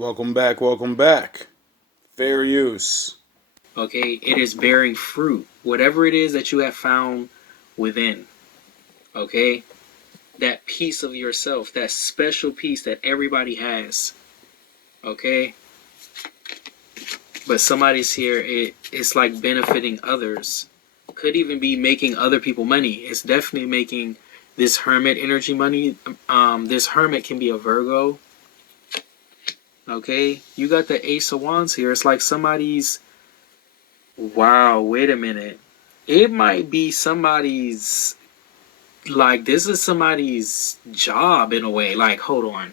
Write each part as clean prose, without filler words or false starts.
Welcome back, welcome back. Fair use. Okay, it is bearing fruit. Whatever it is that you have found within. Okay, that piece of yourself, that special piece that everybody has. Okay, but somebody's here. It's like benefiting others. Could even be making other people money. It's definitely making this hermit energy money. This hermit can be a Virgo. Okay, you got the Ace of Wands here. It's like somebody's. Wow, wait a minute. It might be somebody's. Like, this is somebody's job in a way. Like, hold on.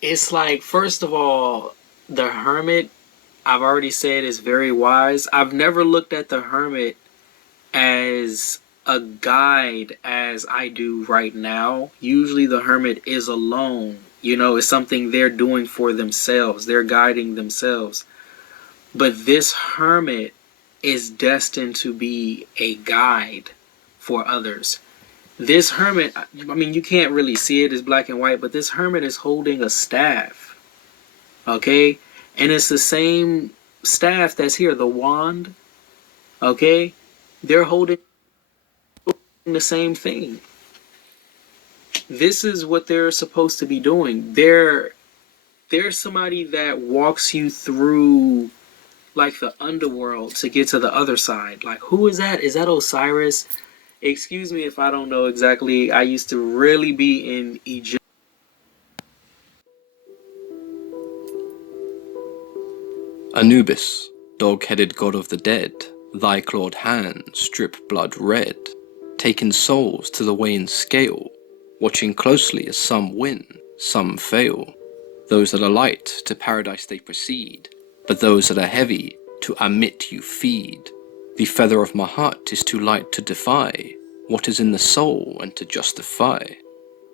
It's like, first of all, the hermit, I've already said, is very wise. I've never looked at the hermit as a guide as I do right now. Usually the hermit is alone. You know, it's something they're doing for themselves. They're guiding themselves. But this hermit is destined to be a guide for others. This hermit, I mean, you can't really see it as black and white, but this hermit is holding a staff. Okay? And it's the same staff that's here, the wand. Okay? They're holding the same thing. This is what they're supposed to be doing. They're somebody that walks you through like the underworld to get to the other side. Like, who is that? Is that Osiris? Excuse me if I don't know exactly. I used to really be in Egypt. Anubis, dog-headed god of the dead, thy clawed hands drip blood red, taking souls to the weighing scale, watching closely as some win, some fail. Those that are light, to paradise they proceed, but those that are heavy, to Amit you feed. The feather of my heart is too light to defy what is in the soul and to justify.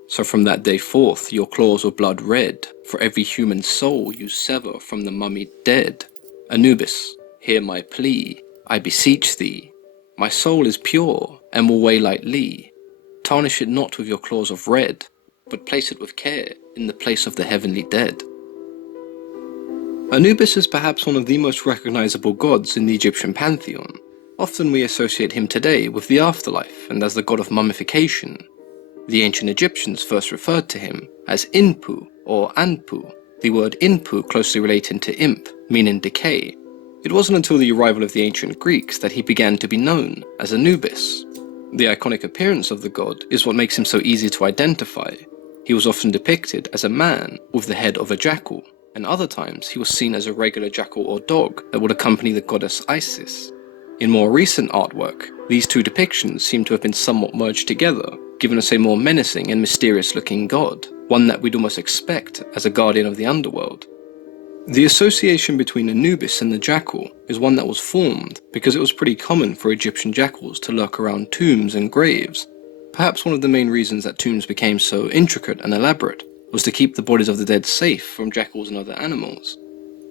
So from that day forth your claws were blood red, for every human soul you sever from the mummied dead. Anubis, hear my plea, I beseech thee. My soul is pure, and will weigh lightly. Tarnish it not with your claws of red, but place it with care in the place of the heavenly dead. Anubis is perhaps one of the most recognizable gods in the Egyptian pantheon. Often we associate him today with the afterlife and as the god of mummification. The ancient Egyptians first referred to him as Inpu or Anpu, the word Inpu closely related to imp, meaning decay. It wasn't until the arrival of the ancient Greeks that he began to be known as Anubis. The iconic appearance of the god is what makes him so easy to identify. He was often depicted as a man with the head of a jackal, and other times he was seen as a regular jackal or dog that would accompany the goddess Isis. In more recent artwork, these two depictions seem to have been somewhat merged together, giving us a more menacing and mysterious looking god, one that we'd almost expect as a guardian of the underworld. The association between Anubis and the jackal is one that was formed because it was pretty common for Egyptian jackals to lurk around tombs and graves. Perhaps one of the main reasons that tombs became so intricate and elaborate was to keep the bodies of the dead safe from jackals and other animals.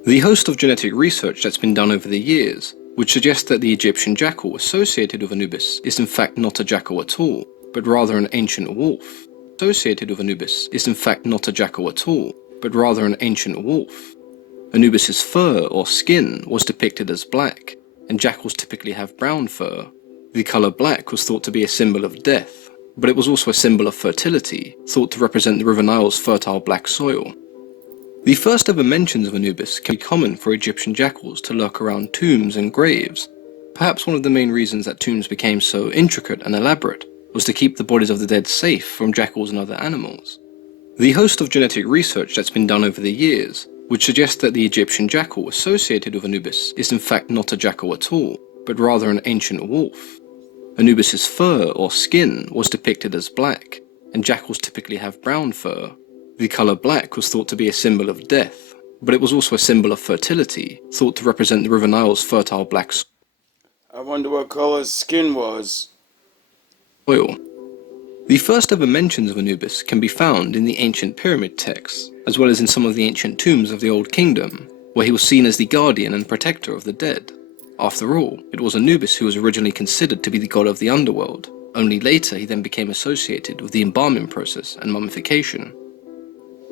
The host of genetic research that's been done over the years would suggest that the Egyptian jackal associated with Anubis is in fact not a jackal at all, but rather an ancient wolf. Associated with Anubis is in fact not a jackal at all, but rather an ancient wolf. Anubis's fur or skin was depicted as black, and jackals typically have brown fur. The color black was thought to be a symbol of death, but it was also a symbol of fertility, thought to represent the River Nile's fertile black soil. The first ever mentions of Anubis can be common for Egyptian jackals to lurk around tombs and graves. Perhaps one of the main reasons that tombs became so intricate and elaborate was to keep the bodies of the dead safe from jackals and other animals. The host of genetic research that's been done over the years would suggest that the Egyptian jackal associated with Anubis is in fact not a jackal at all, but rather an ancient wolf. Anubis's fur or skin was depicted as black, and jackals typically have brown fur. The color black was thought to be a symbol of death, but it was also a symbol of fertility, thought to represent the River Nile's fertile black soil. I wonder what color his skin was. The first ever mentions of Anubis can be found in the ancient pyramid texts, as well as in some of the ancient tombs of the Old Kingdom, where he was seen as the guardian and protector of the dead. After all, it was Anubis who was originally considered to be the god of the underworld. Only later he then became associated with the embalming process and mummification.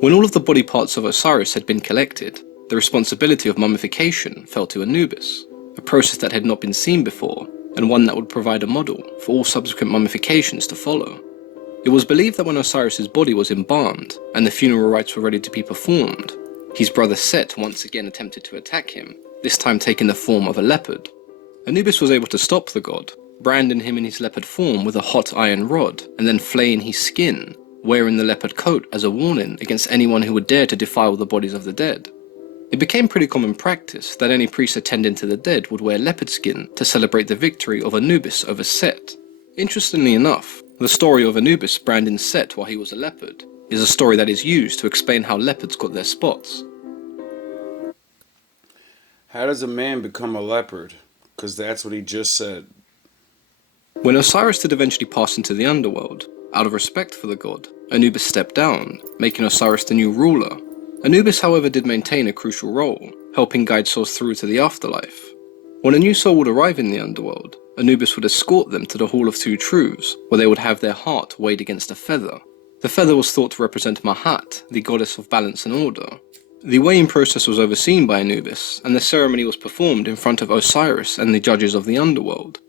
When all of the body parts of Osiris had been collected, the responsibility of mummification fell to Anubis, a process that had not been seen before, and one that would provide a model for all subsequent mummifications to follow. It was believed that when Osiris's body was embalmed, and the funeral rites were ready to be performed, his brother Set once again attempted to attack him, this time taking the form of a leopard. Anubis was able to stop the god, branding him in his leopard form with a hot iron rod, and then flaying his skin, wearing the leopard coat as a warning against anyone who would dare to defile the bodies of the dead. It became pretty common practice that any priest attending to the dead would wear leopard skin to celebrate the victory of Anubis over Set. Interestingly enough, the story of Anubis branding Set while he was a leopard is a story that is used to explain how leopards got their spots. How does a man become a leopard? Because that's what he just said. When Osiris did eventually pass into the underworld, out of respect for the god, Anubis stepped down, making Osiris the new ruler. Anubis, however, did maintain a crucial role, helping guide souls through to the afterlife. When a new soul would arrive in the underworld, Anubis would escort them to the Hall of Two Truths, where they would have their heart weighed against a feather. The feather was thought to represent Mahat, the goddess of balance and order. The weighing process was overseen by Anubis, and the ceremony was performed in front of Osiris and the judges of the underworld.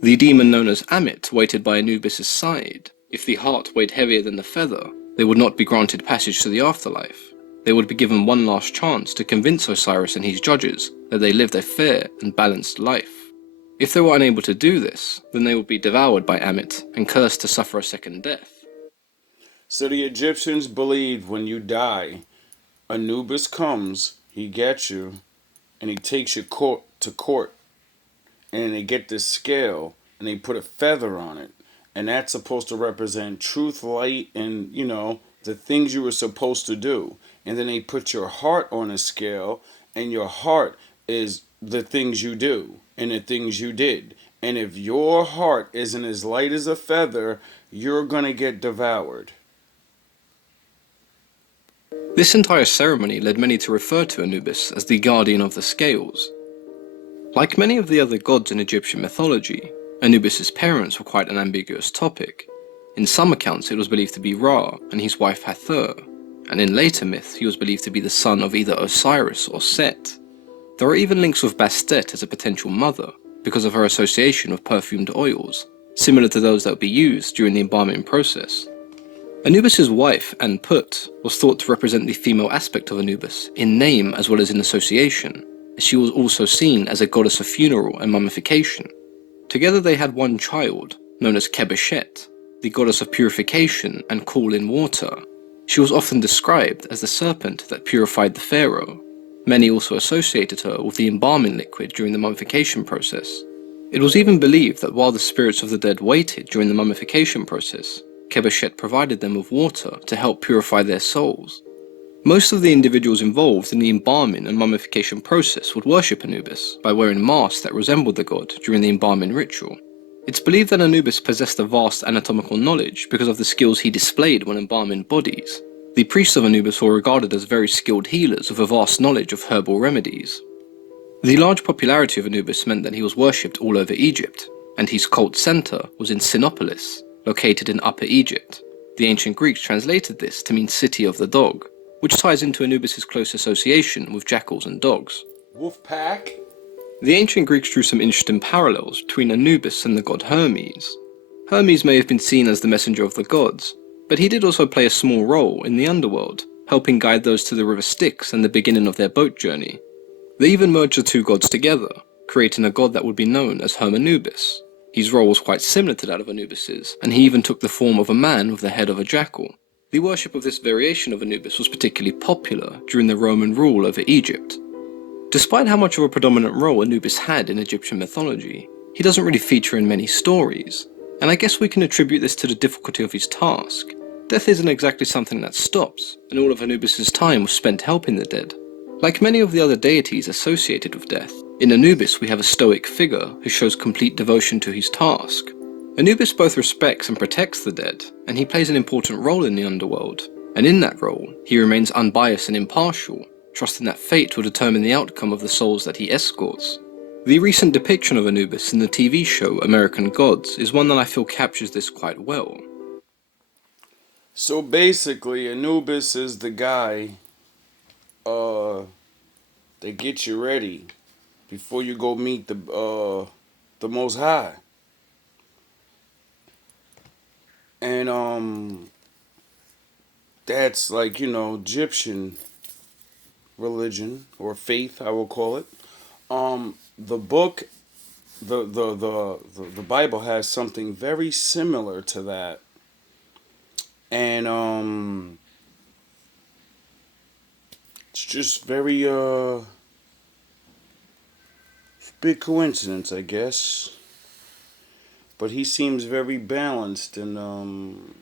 The demon known as Amit waited by Anubis' side. If the heart weighed heavier than the feather, they would not be granted passage to the afterlife. They would be given one last chance to convince Osiris and his judges that they lived a fair and balanced life. If they were unable to do this, then they would be devoured by Amit and cursed to suffer a second death. So the Egyptians believed when you die, Anubis comes, he gets you, and he takes you to court. And they get this scale, and they put a feather on it. And that's supposed to represent truth, light, and, the things you were supposed to do. And then they put your heart on a scale, and your heart is the things you do and the things you did. And if your heart isn't as light as a feather, you're going to get devoured. This entire ceremony led many to refer to Anubis as the guardian of the scales. Like many of the other gods in Egyptian mythology, Anubis' parents were quite an ambiguous topic. In some accounts it was believed to be Ra and his wife Hathor, and in later myths he was believed to be the son of either Osiris or Set. There are even links with Bastet as a potential mother, because of her association with perfumed oils, similar to those that would be used during the embalming process. Anubis' wife, Anput, was thought to represent the female aspect of Anubis, in name as well as in association, as she was also seen as a goddess of funeral and mummification. Together they had one child, known as Kebeshet, the goddess of purification and cool in water. She was often described as the serpent that purified the pharaoh. Many also associated her with the embalming liquid during the mummification process. It was even believed that while the spirits of the dead waited during the mummification process, Kebeshet provided them with water to help purify their souls. Most of the individuals involved in the embalming and mummification process would worship Anubis by wearing masks that resembled the god during the embalming ritual. It's believed that Anubis possessed a vast anatomical knowledge because of the skills he displayed when embalming bodies. The priests of Anubis were regarded as very skilled healers with a vast knowledge of herbal remedies. The large popularity of Anubis meant that he was worshipped all over Egypt, and his cult center was in Sinopolis, located in Upper Egypt. The ancient Greeks translated this to mean City of the Dog, which ties into Anubis' close association with jackals and dogs. Wolf pack? The ancient Greeks drew some interesting parallels between Anubis and the god Hermes. Hermes may have been seen as the messenger of the gods, but he did also play a small role in the underworld, helping guide those to the river Styx and the beginning of their boat journey. They even merged the two gods together, creating a god that would be known as Hermanubis. His role was quite similar to that of Anubis's, and he even took the form of a man with the head of a jackal. The worship of this variation of Anubis was particularly popular during the Roman rule over Egypt. Despite how much of a predominant role Anubis had in Egyptian mythology, he doesn't really feature in many stories, and I guess we can attribute this to the difficulty of his task. Death isn't exactly something that stops, and all of Anubis' time was spent helping the dead. Like many of the other deities associated with death, in Anubis we have a stoic figure who shows complete devotion to his task. Anubis both respects and protects the dead, and he plays an important role in the underworld, and in that role, he remains unbiased and impartial, trusting that fate will determine the outcome of the souls that he escorts. The recent depiction of Anubis in the TV show American Gods is one that I feel captures this quite well. So basically, Anubis is the guy that gets you ready before you go meet the Most High. And that's like, Egyptian religion or faith, I will call it. The book, the Bible has something very similar to that, and it's just very big coincidence, I guess. But he seems very balanced in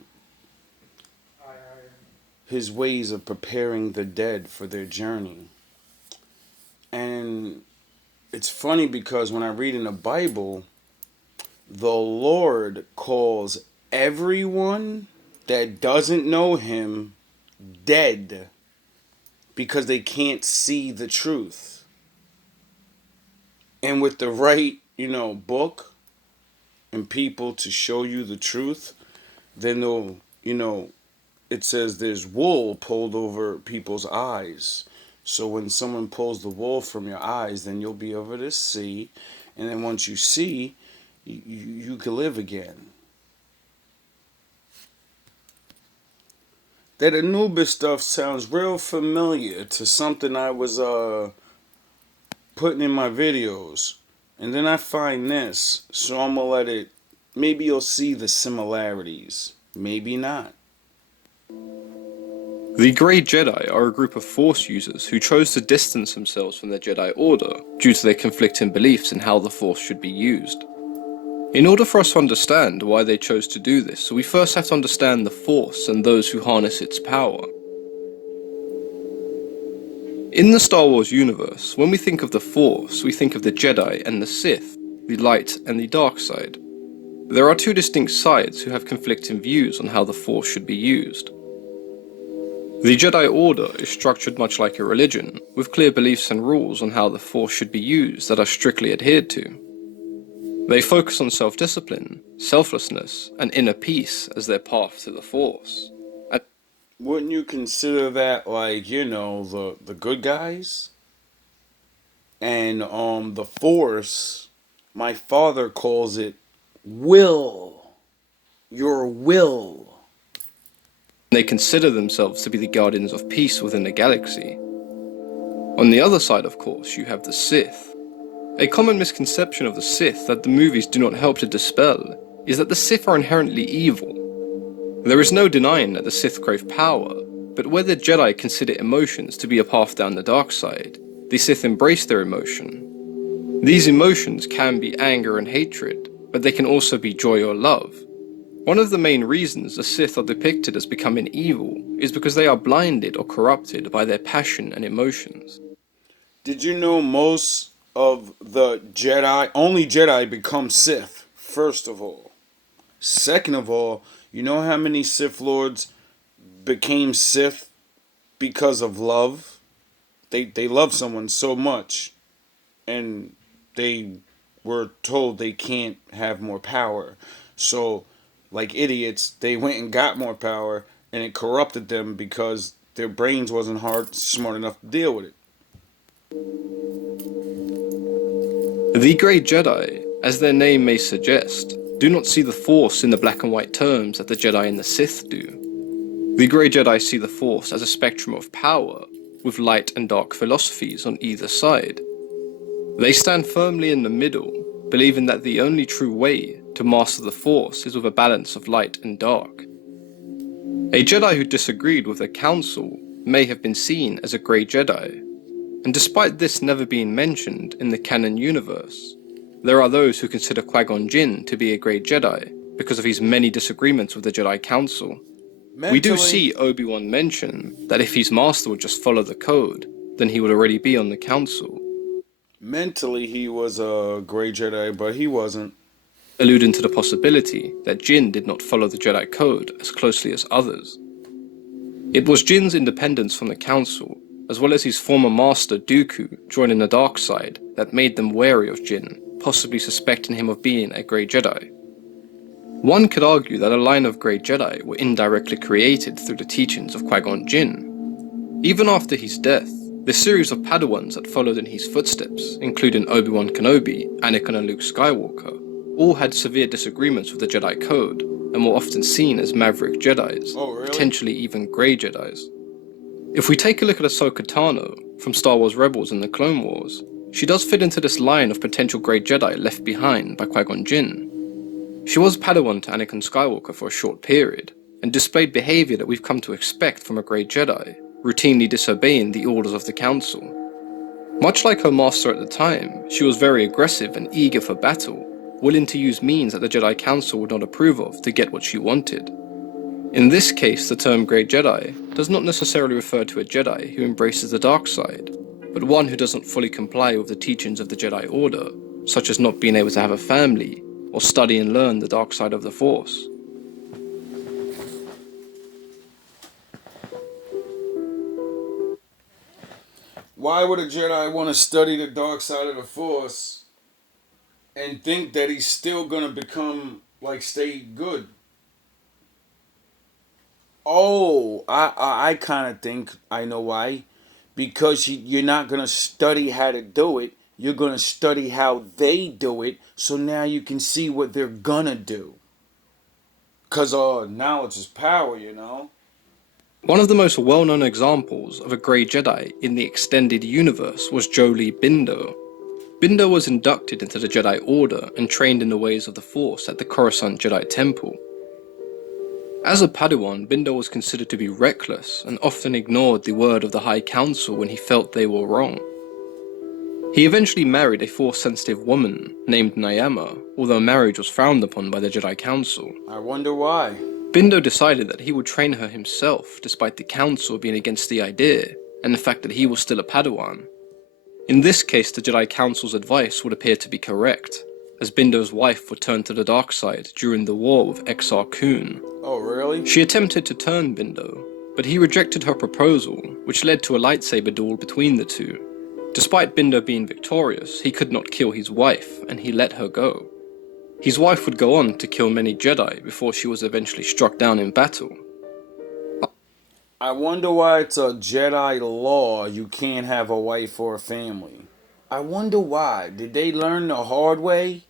his ways of preparing the dead for their journey. And it's funny because when I read in the Bible, the Lord calls everyone that doesn't know him dead because they can't see the truth. And with the right, book and people to show you the truth, then they'll, it says there's wool pulled over people's eyes. So when someone pulls the wool from your eyes, then you'll be able to see. And then once you see, you can live again. That Anubis stuff sounds real familiar to something I was putting in my videos. And then I find this, so I'm gonna let it, maybe you'll see the similarities, maybe not. The Grey Jedi are a group of Force users who chose to distance themselves from the Jedi Order due to their conflicting beliefs in how the Force should be used. In order for us to understand why they chose to do this, we first have to understand the Force and those who harness its power. In the Star Wars universe, when we think of the Force, we think of the Jedi and the Sith, the light and the dark side. There are two distinct sides who have conflicting views on how the Force should be used. The Jedi Order is structured much like a religion, with clear beliefs and rules on how the Force should be used that are strictly adhered to. They focus on self-discipline, selflessness, and inner peace as their path to the Force. Wouldn't you consider that like, the good guys? And the Force, my father calls it will. Your will. They consider themselves to be the guardians of peace within the galaxy. On the other side, of course, you have the Sith. A common misconception of the Sith that the movies do not help to dispel is that the Sith are inherently evil. There is no denying that the Sith crave power, but where the Jedi consider emotions to be a path down the dark side, the Sith embrace their emotion. These emotions can be anger and hatred, but they can also be joy or love. One of the main reasons the Sith are depicted as becoming evil is because they are blinded or corrupted by their passion and emotions. Did you know most of the only Jedi become Sith, first of all? Second of all, you know how many Sith Lords became Sith because of love? They love someone so much, and they were told they can't have more power. So, like idiots, they went and got more power, and it corrupted them because their brains wasn't smart enough to deal with it. The Grey Jedi, as their name may suggest, do not see the Force in the black and white terms that the Jedi and the Sith do. The Grey Jedi see the Force as a spectrum of power, with light and dark philosophies on either side. They stand firmly in the middle, believing that the only true way to master the Force is with a balance of light and dark. A Jedi who disagreed with the Council may have been seen as a Grey Jedi, and despite this never being mentioned in the canon universe, there are those who consider Qui-Gon Jinn to be a Grey Jedi because of his many disagreements with the Jedi Council. We do see Obi-Wan mention that if his master would just follow the code, then he would already be on the Council. Mentally, he was a Grey Jedi, but he wasn't. Alluding to the possibility that Jinn did not follow the Jedi Code as closely as others. It was Jinn's independence from the Council, as well as his former master Dooku joining the dark side, that made them wary of Jinn, possibly suspecting him of being a Grey Jedi. One could argue that a line of great Jedi were indirectly created through the teachings of Qui-Gon Jinn. Even after his death, the series of Padawans that followed in his footsteps, including Obi-Wan Kenobi, Anakin and Luke Skywalker, all had severe disagreements with the Jedi Code and were often seen as maverick Jedis, Oh, really? potentially even grey Jedis. If we take a look at Ahsoka Tano from Star Wars Rebels and the Clone Wars, she does fit into this line of potential grey Jedi left behind by Qui-Gon Jinn. She was Padawan to Anakin Skywalker for a short period, and displayed behaviour that we've come to expect from a grey Jedi, routinely disobeying the orders of the Council. Much like her master at the time, she was very aggressive and eager for battle, willing to use means that the Jedi Council would not approve of to get what she wanted. In this case, the term Grey Jedi does not necessarily refer to a Jedi who embraces the dark side, but one who doesn't fully comply with the teachings of the Jedi Order, such as not being able to have a family, or study and learn the dark side of the Force. Why would a Jedi want to study the dark side of the Force and think that he's still gonna become stay good? Oh, I kind of think I know why. Because you're not gonna study how to do it. You're gonna study how they do it. So now you can see what they're gonna do. Cause knowledge is power, you know. One of the most well-known examples of a Grey Jedi in the extended universe was Jolee Bindo. Bindo was inducted into the Jedi Order and trained in the ways of the Force at the Coruscant Jedi Temple. As a Padawan, Bindo was considered to be reckless and often ignored the word of the High Council when he felt they were wrong. He eventually married a Force-sensitive woman named Nyama, although marriage was frowned upon by the Jedi Council. I wonder why. Bindo decided that he would train her himself despite the Council being against the idea and the fact that he was still a Padawan. In this case, the Jedi Council's advice would appear to be correct, as Bindo's wife would turn to the dark side during the war with Exar Kun. Oh, really? She attempted to turn Bindo, but he rejected her proposal, which led to a lightsaber duel between the two. Despite Bindo being victorious, he could not kill his wife, and he let her go. His wife would go on to kill many Jedi before she was eventually struck down in battle. I wonder why it's a Jedi law you can't have a wife or a family. I wonder why. Did they learn the hard way?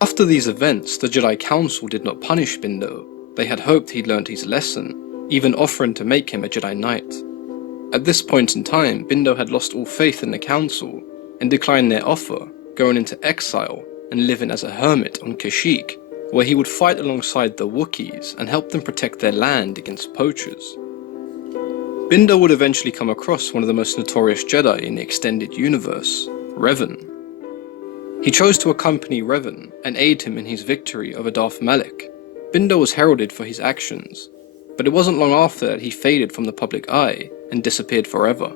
After these events, the Jedi Council did not punish Bindo. They had hoped he'd learned his lesson, even offering to make him a Jedi Knight. At this point in time, Bindo had lost all faith in the Council, and declined their offer, going into exile and living as a hermit on Kashyyyk, where he would fight alongside the Wookiees and help them protect their land against poachers. Bindo would eventually come across one of the most notorious Jedi in the extended universe, Revan. He chose to accompany Revan and aid him in his victory over Darth Malak. Bindo was heralded for his actions, but it wasn't long after that he faded from the public eye and disappeared forever.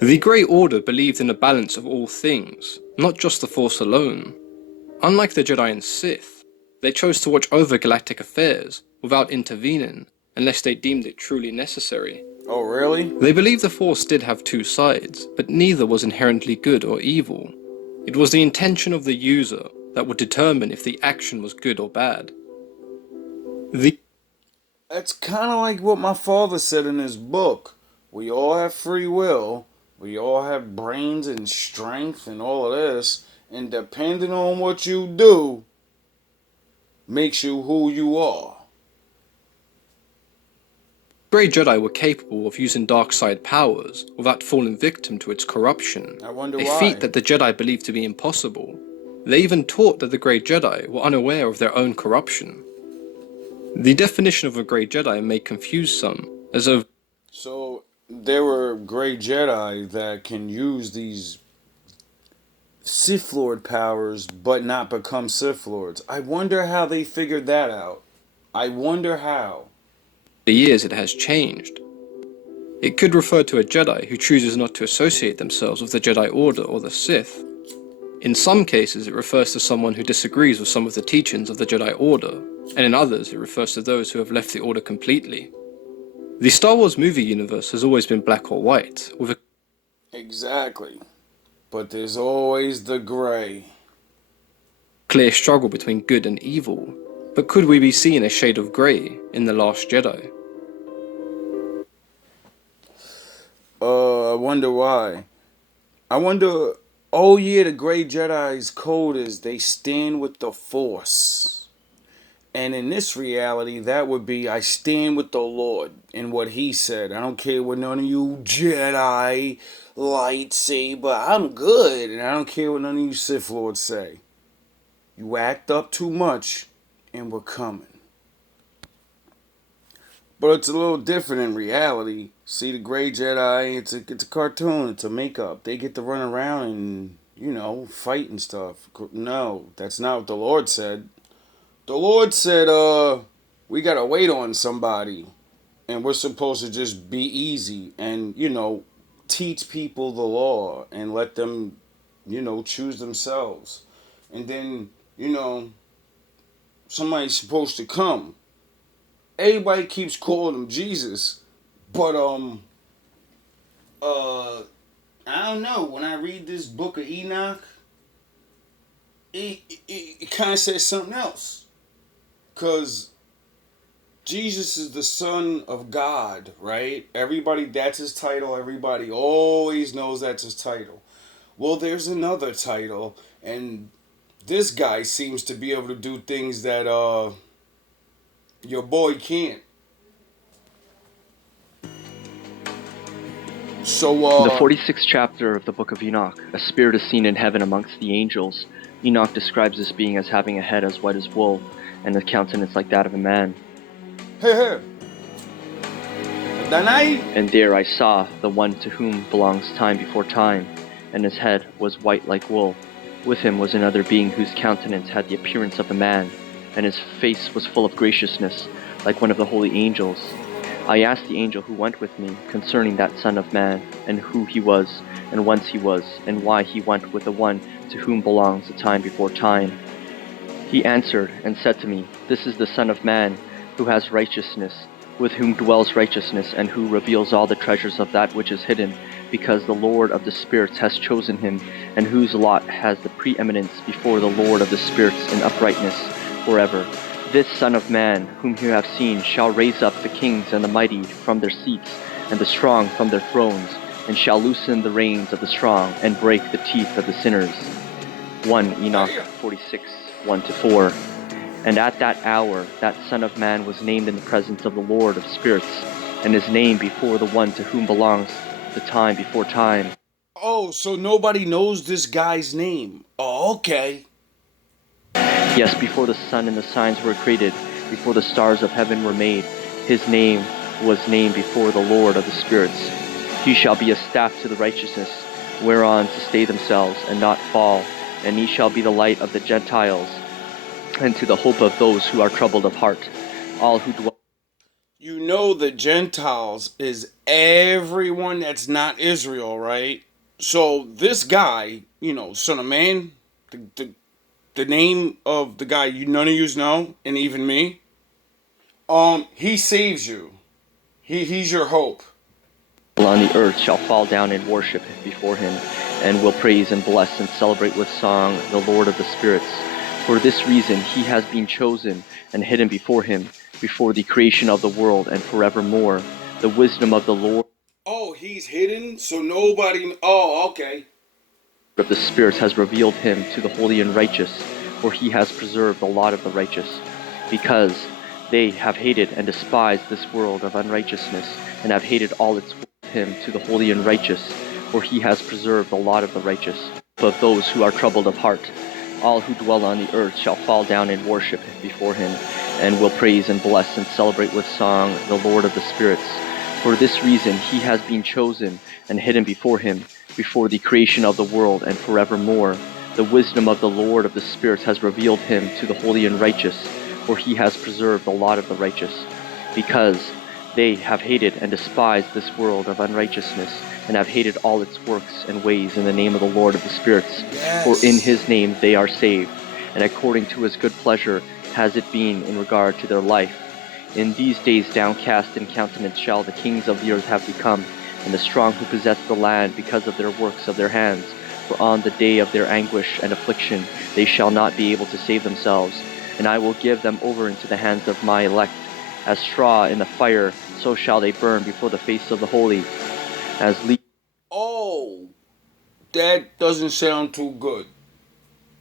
The Grey Order believed in the balance of all things, not just the Force alone. Unlike the Jedi and Sith, they chose to watch over galactic affairs without intervening unless they deemed it truly necessary. Oh, really? They believed the Force did have two sides, but neither was inherently good or evil. It was the intention of the user that would determine if the action was good or bad. That's kind of like what my father said in his book. We all have free will. We all have brains and strength and all of this. And depending on what you do, makes you who you are. Grey Jedi were capable of using dark side powers without falling victim to its corruption, I wonder a why. feat that the Jedi believed to be impossible. They even taught that the Grey Jedi were unaware of their own corruption. The definition of a Grey Jedi may confuse some, as though So there were Grey Jedi that can use these Sith Lord powers but not become Sith Lords. I wonder how they figured that out. I wonder how. the years it has changed. It could refer to a Jedi who chooses not to associate themselves with the Jedi Order or the Sith. In some cases, it refers to someone who disagrees with some of the teachings of the Jedi Order, and in others, it refers to those who have left the Order completely. The Star Wars movie universe has always been black or white, with a Exactly. But there's always the gray. clear struggle between good and evil, but could we be seeing a shade of grey in The Last Jedi? I wonder why. I wonder. Oh yeah, the Grey Jedi's code is they stand with the Force. And in this reality, that would be I stand with the Lord in what He said. I don't care what none of you Jedi lightsaber. I'm good, and I don't care what none of you Sith Lords say. You act up too much, and we're coming. But it's a little different in reality. See, the Grey Jedi, it's a cartoon. It's a makeup. They get to run around and fight and stuff. No, that's not what the Lord said. The Lord said, we gotta wait on somebody, and we're supposed to just be easy and teach people the law and let them, choose themselves, and then somebody's supposed to come. Everybody keeps calling him Jesus, but I don't know. When I read this book of Enoch, it kind of says something else, cause Jesus is the Son of God, right? Everybody, that's his title. Everybody always knows that's his title. Well, there's another title, and this guy seems to be able to do things that your boy can't. So In the 46th chapter of the Book of Enoch, a spirit is seen in heaven amongst the angels. Enoch describes this being as having a head as white as wool, and a countenance like that of a man. hey, Danai. And there I saw the one to whom belongs time before time, and his head was white like wool. With him was another being whose countenance had the appearance of a man, and his face was full of graciousness, like one of the holy angels. I asked the angel who went with me concerning that Son of Man, and who he was, and whence he was, and why he went with the one to whom belongs the time before time. He answered and said to me, This is the Son of Man, who has righteousness, with whom dwells righteousness, and who reveals all the treasures of that which is hidden, because the Lord of the spirits has chosen him, and whose lot has the preeminence before the Lord of the spirits in uprightness forever. This Son of Man, whom you have seen, shall raise up the kings and the mighty from their seats, and the strong from their thrones, and shall loosen the reins of the strong, and break the teeth of the sinners. 1 Enoch 46, 1-4. And at that hour, that Son of Man was named in the presence of the Lord of spirits, and his name before the one to whom belongs the time before time. Oh, so nobody knows this guy's name. Oh, okay. Yes, before the sun and the signs were created, before the stars of heaven were made, his name was named before the Lord of the spirits. He shall be a staff to the righteousness, whereon to stay themselves and not fall, and he shall be the light of the Gentiles, and to the hope of those who are troubled of heart, all who dwell. You know the Gentiles is everyone that's not Israel, right? So this guy, Son of Man, the name of the guy none of yous know, and even me. He saves you. He's your hope. On the earth shall fall down and worship before him, and will praise and bless and celebrate with song the Lord of the spirits. For this reason he has been chosen and hidden before him, before the creation of the world and forevermore. The wisdom of the Lord Oh, he's hidden, so nobody. Oh, okay. of the spirits has revealed him to the holy and righteous, for he has preserved the lot of the righteous, because they have hated and despised this world of unrighteousness, and have hated all its him to the holy and righteous, for he has preserved the lot of the righteous, of those who are troubled of heart. All who dwell on the earth shall fall down and worship before him, and will praise and bless and celebrate with song the Lord of the spirits. For this reason he has been chosen and hidden before him, before the creation of the world and forevermore. The wisdom of the Lord of the spirits has revealed him to the holy and righteous, for he has preserved the lot of the righteous, because they have hated and despised this world of unrighteousness, and have hated all its works and ways in the name of the Lord of the spirits. Yes. For in his name they are saved, and according to his good pleasure has it been in regard to their life. In these days downcast in countenance shall the kings of the earth have become, and the strong who possess the land because of their works of their hands. For on the day of their anguish and affliction they shall not be able to save themselves, and I will give them over into the hands of my elect. As straw in the fire, so shall they burn before the face of the holy. As lead Oh, that doesn't sound too good.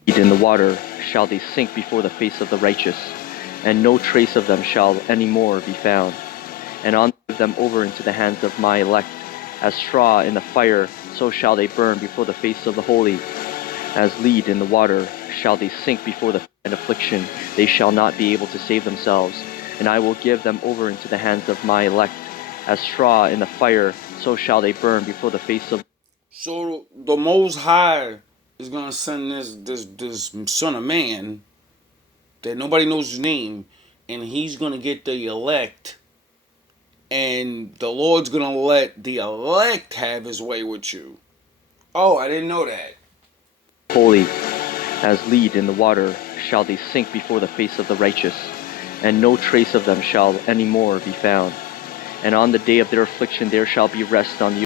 in the water shall they sink before the face of the righteous, and no trace of them shall any more be found. And on give them over into the hands of my elect. As straw in the fire, so shall they burn before the face of the holy. As lead in the water shall they sink before the affliction, they shall not be able to save themselves, and I will give them over into the hands of my elect. As straw in the fire, so shall they burn before the face of. So the Most High is gonna send this Son of Man that nobody knows his name, and he's gonna get the elect, and the Lord's gonna let the elect have his way with you. Oh, I didn't know that. Holy. As lead in the water shall they sink before the face of the righteous, and no trace of them shall any more be found. And on the day of their affliction there shall be rest on the